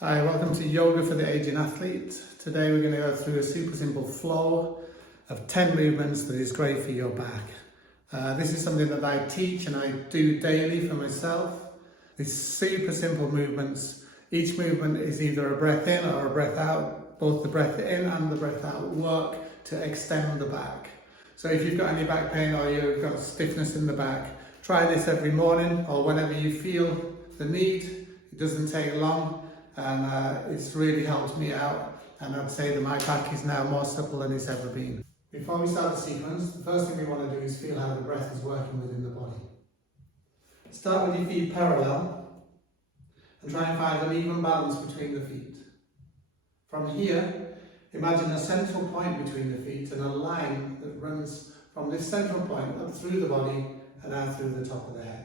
Hi, welcome to Yoga for the Aging Athlete. Today we're going to go through a super simple flow of 10 movements that is great for your back. This is something that I teach and I do daily for myself. These super simple movements, each movement is either a breath in or a breath out. Both the breath in and the breath out work to extend the back. So if you've got any back pain or you've got stiffness in the back, try this every morning or whenever you feel the need. It doesn't take long. And it's really helped me out, and I'd say that my back is now more supple than it's ever been. Before we start the sequence, the first thing we want to do is feel how the breath is working within the body. Start with your feet parallel and try and find an even balance between the feet. From here, imagine a central point between the feet and a line that runs from this central point up through the body and out through the top of the head.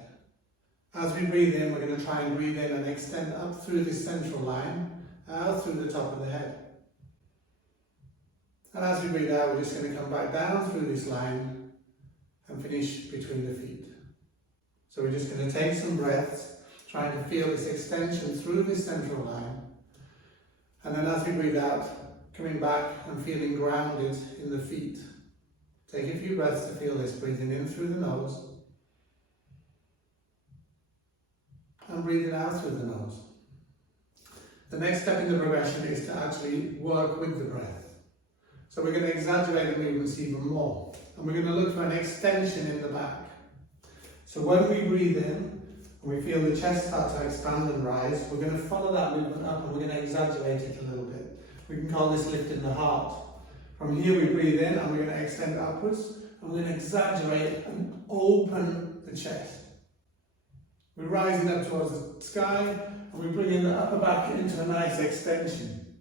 As we breathe in, we're going to try and breathe in and extend up through this central line, out through the top of the head. And as we breathe out, we're just going to come back down through this line and finish between the feet. So we're just going to take some breaths, trying to feel this extension through this central line. And then as we breathe out, coming back and feeling grounded in the feet. Take a few breaths to feel this, breathing in through the nose. And breathing out through the nose. The next step in the progression is to actually work with the breath. So we're going to exaggerate the movements even more. And we're going to look for an extension in the back. So when we breathe in, and we feel the chest start to expand and rise, we're going to follow that movement up and we're going to exaggerate it a little bit. We can call this lifting the heart. From here we breathe in and we're going to extend upwards, and we're going to exaggerate and open the chest. We're rising up towards the sky and we're bringing the upper back into a nice extension.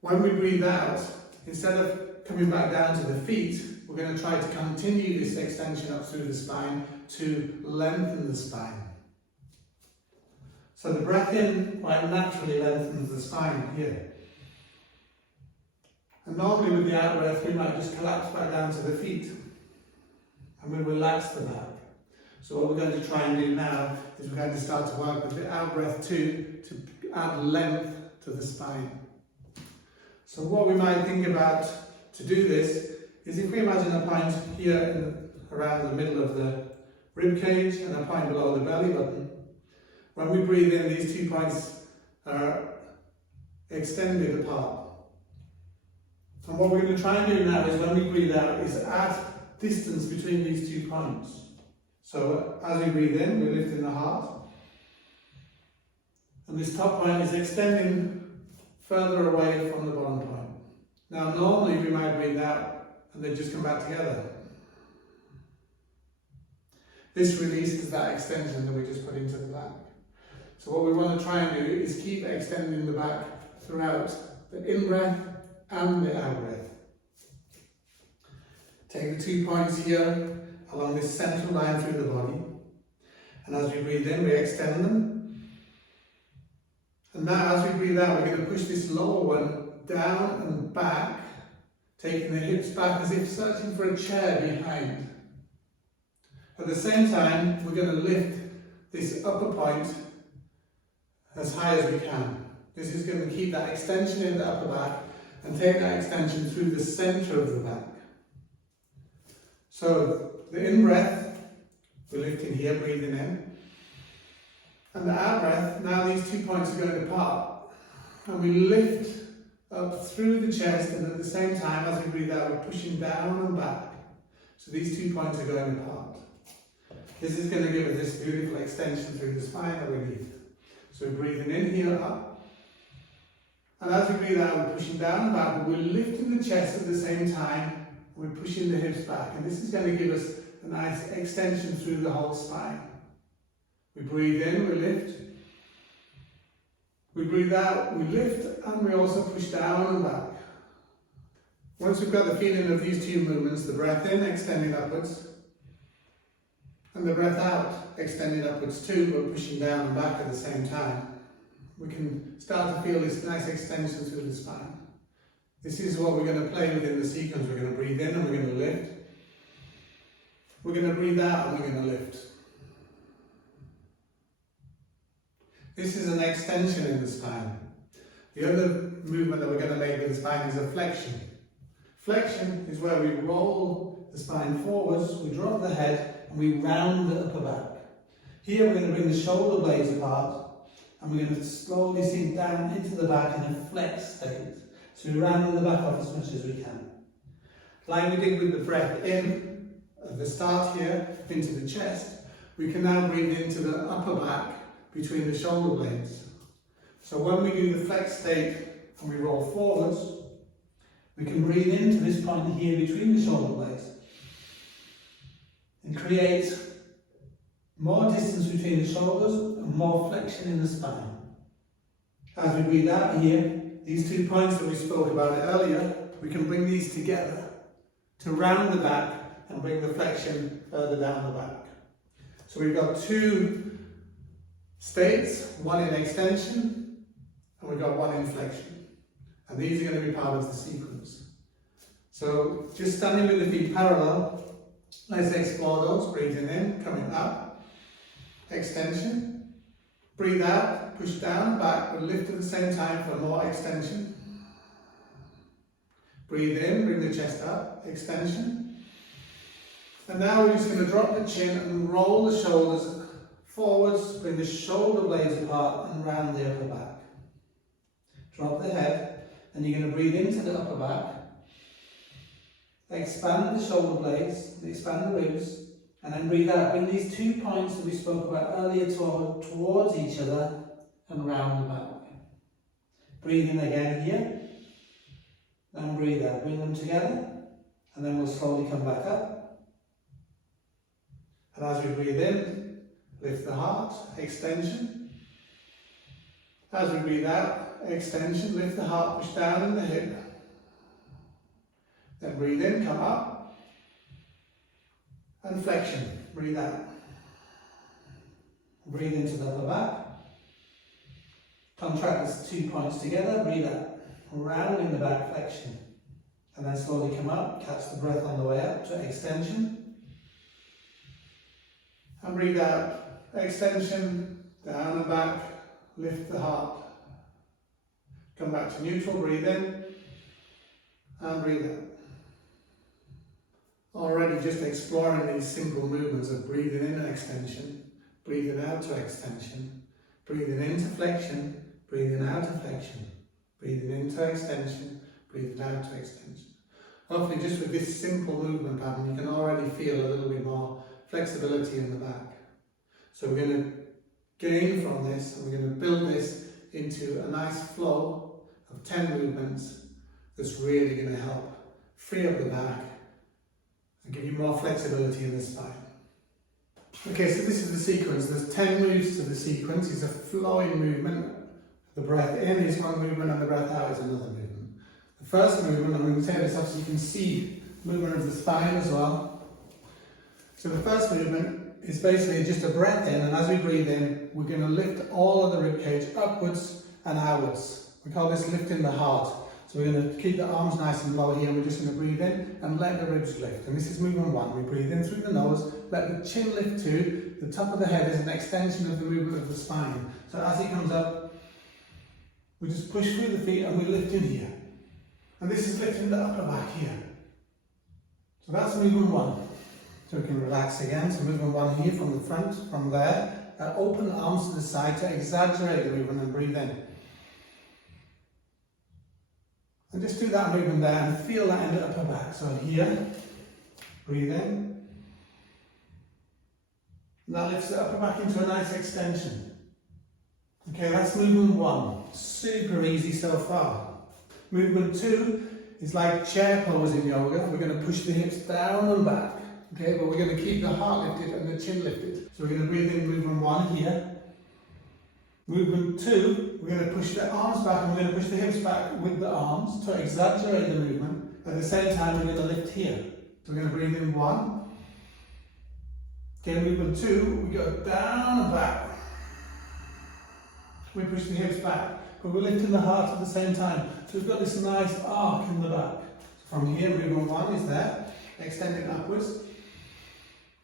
When we breathe out, instead of coming back down to the feet, we're going to try to continue this extension up through the spine to lengthen the spine. So the breath in quite naturally lengthens the spine here. And normally with the out breath, we might just collapse back down to the feet and we relax the back. So what we're going to try and do now is we're going to start to work with the out breath too, to add length to the spine. So what we might think about to do this is if we imagine a point here around the middle of the rib cage and a point below the belly button. When we breathe in, these 2 points are extended apart. And what we're going to try and do now is when we breathe out is add distance between these 2 points. So as we breathe in, we're lifting the heart. And this top point is extending further away from the bottom point. Now normally we might breathe out and they just come back together. This releases that extension that we just put into the back. So what we want to try and do is keep extending the back throughout the in-breath and the out-breath. Take the 2 points here along this central line through the body. And as we breathe in, we extend them. And now as we breathe out, we're going to push this lower one down and back, taking the hips back as if searching for a chair behind. At the same time, we're going to lift this upper point as high as we can. This is going to keep that extension in the upper back and take that extension through the center of the back. So the in-breath, we're lifting here, breathing in. And the out-breath, now these 2 points are going apart. And we lift up through the chest, and at the same time, as we breathe out, we're pushing down and back. So these 2 points are going apart. This is going to give us this beautiful extension through the spine that we need. So we're breathing in here, up. And as we breathe out, we're pushing down and back, but we're lifting the chest at the same time. We're pushing the hips back, and this is going to give us a nice extension through the whole spine. We breathe in, we lift. We breathe out, we lift, and we also push down and back. Once we've got the feeling of these 2 movements, the breath in, extending upwards, and the breath out, extending upwards too, but pushing down and back at the same time, we can start to feel this nice extension through the spine. This is what we're going to play with in the sequence. We're going to breathe in and we're going to lift. We're going to breathe out and we're going to lift. This is an extension in the spine. The other movement that we're going to make with the spine is a flexion. Flexion is where we roll the spine forwards, we drop the head, and we round the upper back. Here we're going to bring the shoulder blades apart, and we're going to slowly sink down into the back in a flex state. So we round the back off as much as we can. Like we did with the breath in at the start here, into the chest, we can now breathe into the upper back between the shoulder blades. So when we do the flex state and we roll forwards, we can breathe into this point here between the shoulder blades and create more distance between the shoulders and more flexion in the spine. As we breathe out here, these 2 points that we spoke about earlier, we can bring these together to round the back and bring the flexion further down the back. So we've got 2 states, one in extension and we've got one in flexion. And these are going to be part of the sequence. So just standing with the feet parallel, let's explore those. Breathing in, coming up, extension. Breathe out, push down, back, but lift at the same time for more extension. Breathe in, bring the chest up, extension. And now we're just going to drop the chin and roll the shoulders forwards, bring the shoulder blades apart and round the upper back. Drop the head, and you're going to breathe into the upper back. Expand the shoulder blades, expand the ribs, and then breathe out. Bring these 2 points that we spoke about earlier towards each other and round the back. Breathe in again here, and breathe out. Bring them together, and then we'll slowly come back up. And as we breathe in, lift the heart, extension. As we breathe out, extension, lift the heart, push down in the hip. Then breathe in, come up. And flexion, breathe out. Breathe into the upper back. Contract the 2 points together, breathe out. Rounding the back, flexion. And then slowly come up, catch the breath on the way up to extension. And breathe out, extension, down and back, lift the heart. Come back to neutral, breathe in, and breathe out. Already just exploring these simple movements of breathing in an extension, breathing out to extension, breathing into flexion, breathing out to flexion, breathing into extension, breathing out to extension. Hopefully just with this simple movement pattern you can already feel a little bit more flexibility in the back. So we're going to gain from this and we're going to build this into a nice flow of 10 movements that's really going to help free up the back and give you more flexibility in the spine. Okay, so this is the sequence. There's 10 moves to the sequence. It's a flowing movement. The breath in is one movement and the breath out is another movement. The first movement, I'm going to take this off so you can see movement of the spine as well. So the first movement is basically just a breath in, and as we breathe in, we're going to lift all of the ribcage upwards and outwards. We call this lifting the heart. So we're going to keep the arms nice and low here, and we're just going to breathe in and let the ribs lift. And this is movement 1. We breathe in through the nose, let the chin lift too. The top of the head is an extension of the movement of the spine. So as it comes up, we just push through the feet and we lift in here. And this is lifting the upper back here. So that's movement 1. So we can relax again. So movement 1 here from the front, from there. Open the arms to the side to exaggerate the movement and breathe in. And just do that movement there and feel that in the upper back. So here, breathe in. And that lifts the upper back into a nice extension. Okay, that's movement 1. Super easy so far. Movement 2 is like chair pose in yoga. We're going to push the hips down and back. Okay, but we're going to keep the heart lifted and the chin lifted. So we're going to breathe in movement 1 here. Movement 2, we're going to push the arms back and we're going to push the hips back with the arms to exaggerate the movement. At the same time, we're going to lift here. So we're going to breathe in 1. Okay, movement 2, we go down and back. We push the hips back, but we're lifting the heart at the same time. So we've got this nice arc in the back. So from here, movement 1 is there, extending upwards.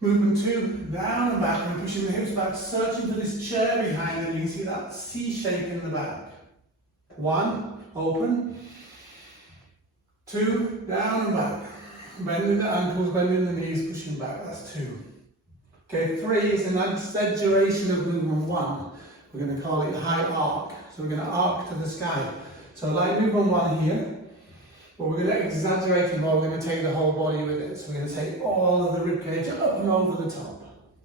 Movement 2, down and back, and pushing the hips back, searching for this chair behind them. You can see that C shape in the back. 1, open. 2, down and back. Bending the ankles, bending the knees, pushing back. That's 2. Okay, 3 is an exaggeration of movement 1. We're going to call it high arc. So we're going to arc to the sky. So like movement 1 here, but we're going to exaggerate it more. We're going to take the whole body with it. So we're going to take all of the rib cage up and over the top.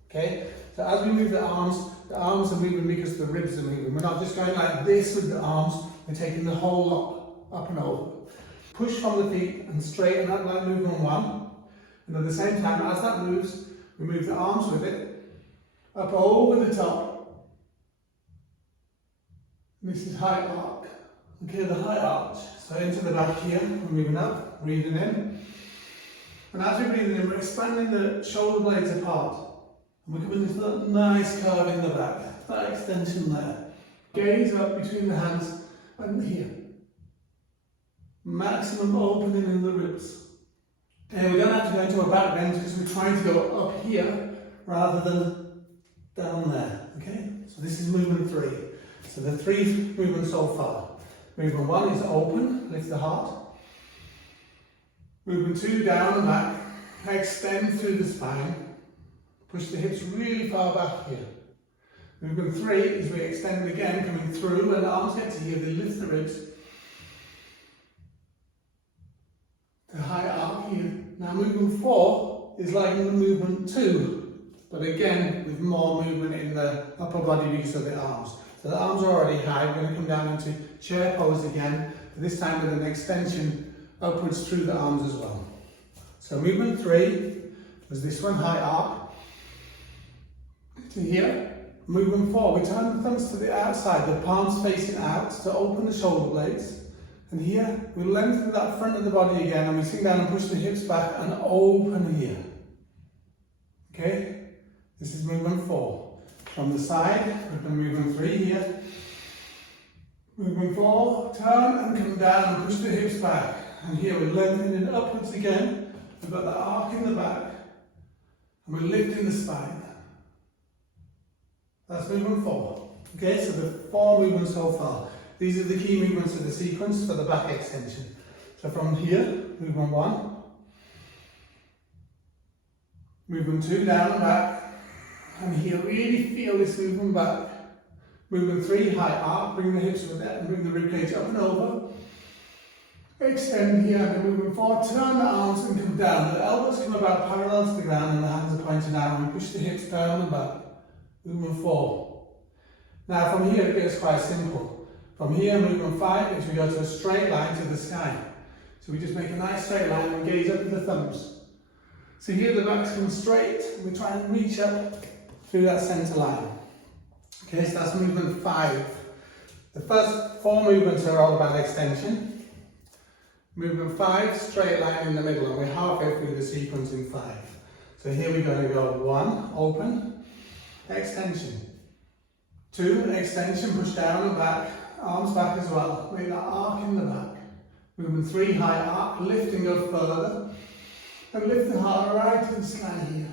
Okay? So as we move the arms are moving because the ribs are moving. We're not just going like this with the arms. We're taking the whole lot up and over. Push from the feet and straighten up like movement 1. And at the same time, as that moves, we move the arms with it, up over the top. This is high arc. Okay, the high arch. So into the back here, we're moving up, breathing in. And as we're breathing in, we're expanding the shoulder blades apart. And we're coming into that nice curve in the back, that extension there. Gaze up between the hands and here. Maximum opening in the ribs. And we don't have to go into a back bend because we're trying to go up here rather than down there. Okay? So this is movement 3. So the 3 movements so far. Movement 1 is open, lift the heart. Movement 2, down and back. Extend through the spine. Push the hips really far back here. Movement 3 is we extend again, coming through. When the arms get to here, they lift the ribs. The high arc here. Now movement 4 is like movement 2, but again with more movement in the upper body because of the arms. So the arms are already high. We're going to come down into chair pose again, but this time with an extension upwards through the arms as well. So movement 3 was this one, high arc. To here. Movement 4, we turn the thumbs to the outside, the palms facing out to open the shoulder blades. And here, we lengthen that front of the body again and we sink down and push the hips back and open here. Okay? This is movement 4. From the side, we've done movement 3 here. Movement 4, turn and come down and push the hips back. And here we're lengthening it upwards again. We've got the arc in the back. And we're lifting the spine. That's movement 4. Okay, so the 4 movements so far. These are the key movements of the sequence for the back extension. So from here, movement 1. Movement 2, down and back. And here, really feel this movement back. Movement 3, high arc, bring the hips with that and bring the rib cage up and over. Extend here, and then movement 4, turn the arms and come down. The elbows come about parallel to the ground and the hands are pointing out and we push the hips down and back. Movement 4. Now from here it gets quite simple. From here, movement 5 is we go to a straight line to the sky. So we just make a nice straight line and gaze up with the thumbs. So here the backs come straight, and we try and reach up through that centre line. Okay, so that's movement 5. The first 4 movements are all about extension. Movement 5, straight line in the middle, and we're halfway through the sequence in 5. So here we're going to go 1, open, extension. 2, extension, push down and back, arms back as well. Make that arc in the back. Movement 3, high arc, lift and go further. And lift the heart right to the sky here.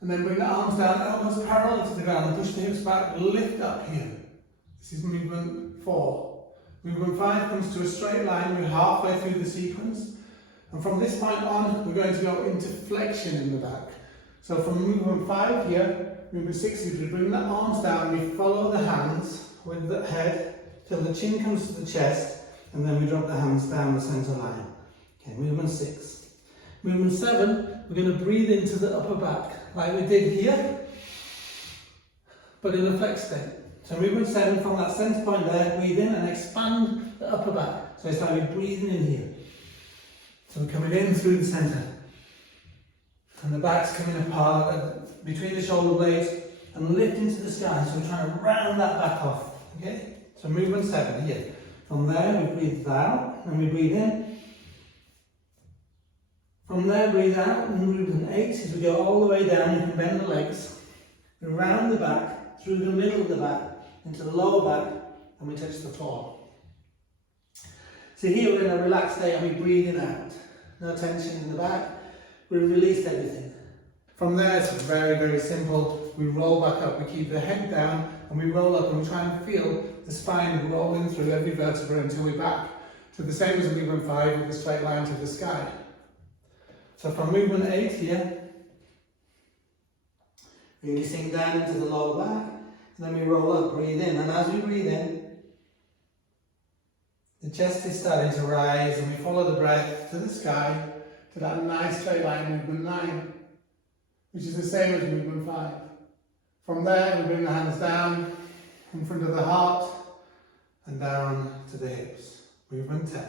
And then bring the arms down, elbows parallel to the ground, and push the hips back, lift up here. This is movement 4. Movement 5 comes to a straight line, we're halfway through the sequence. And from this point on, we're going to go into flexion in the back. So from movement 5 here, movement 6 is we bring the arms down, we follow the hands with the head till the chin comes to the chest, and then we drop the hands down the centre line. Okay, movement 6. Movement 7, we're going to breathe into the upper back, like we did here, but in a flex state. So movement 7, from that centre point there, breathe in and expand the upper back. So it's like we're breathing in here. So we're coming in through the centre. And the back's coming apart between the shoulder blades and lift into the sky. So we're trying to round that back off. Okay? So movement 7 here. From there, we breathe out and we breathe in. From there, breathe out, and movement 8 as we go all the way down. You can bend the legs. We round the back, through the middle of the back, into the lower back, and we touch the floor. So here we're in a relaxed state and we're breathing out. No tension in the back. We've released everything. From there, it's very, very simple. We roll back up, we keep the head down, and we roll up and we try and feel the spine rolling through every vertebra until we're back to the same as movement 5 with a straight line to the sky. So from movement 8 here, really sink down into the lower back, and then we roll up, breathe in, and as we breathe in, the chest is starting to rise, and we follow the breath to the sky, to that nice straight line, movement 9, which is the same as movement 5. From there, we bring the hands down in front of the heart, and down to the hips, movement 10.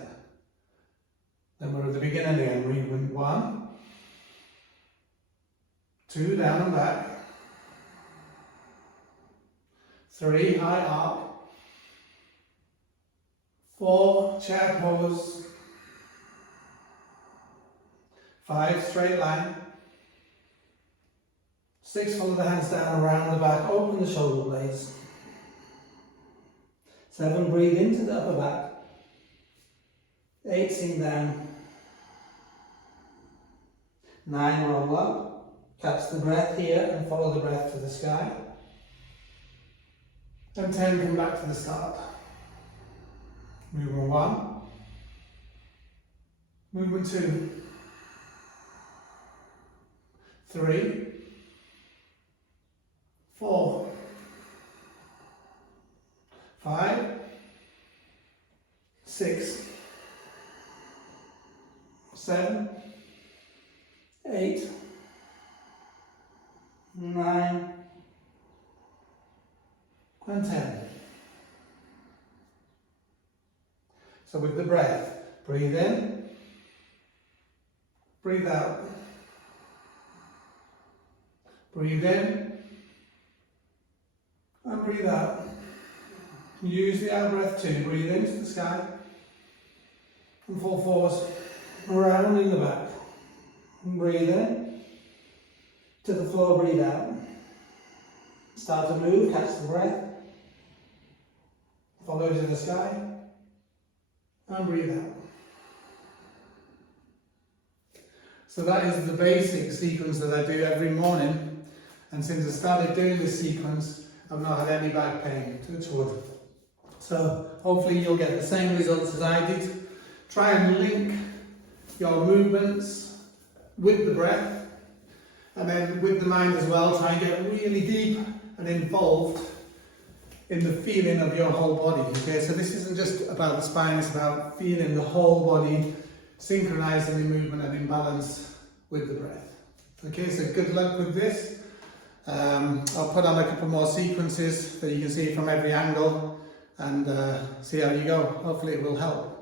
Then we're at the beginning again, movement 1, 2, down and back, 3, high arc, 4, chair pose, 5, straight line, 6, follow the hands down around the back, open the shoulder blades, 7, breathe into the upper back, 8, sink down, 9, roll up, catch the breath here and follow the breath to the sky, and 10, come back to the start. Movement 1, movement 2, 3, 4, 5, 6, 7, 8, 9, and 10. So with the breath, breathe in, breathe out, breathe in, and breathe out. Use the out breath too, breathe into the sky, and fall forwards, around in the back. Breathe in, to the floor, breathe out. Start to move, catch the breath, follow to the sky, and breathe out. So that is the basic sequence that I do every morning, and since I started doing this sequence, I've not had any back pain, touch wood. So hopefully you'll get the same results as I did. Try and link your movements with the breath, and then with the mind as well. Try and get really deep and involved in the feeling of your whole body. Okay, so this isn't just about the spine, it's about feeling the whole body, synchronizing the movement and in balance with the breath. Okay, so good luck with this. I'll put on a couple more sequences that you can see from every angle and see how you go. Hopefully it will help.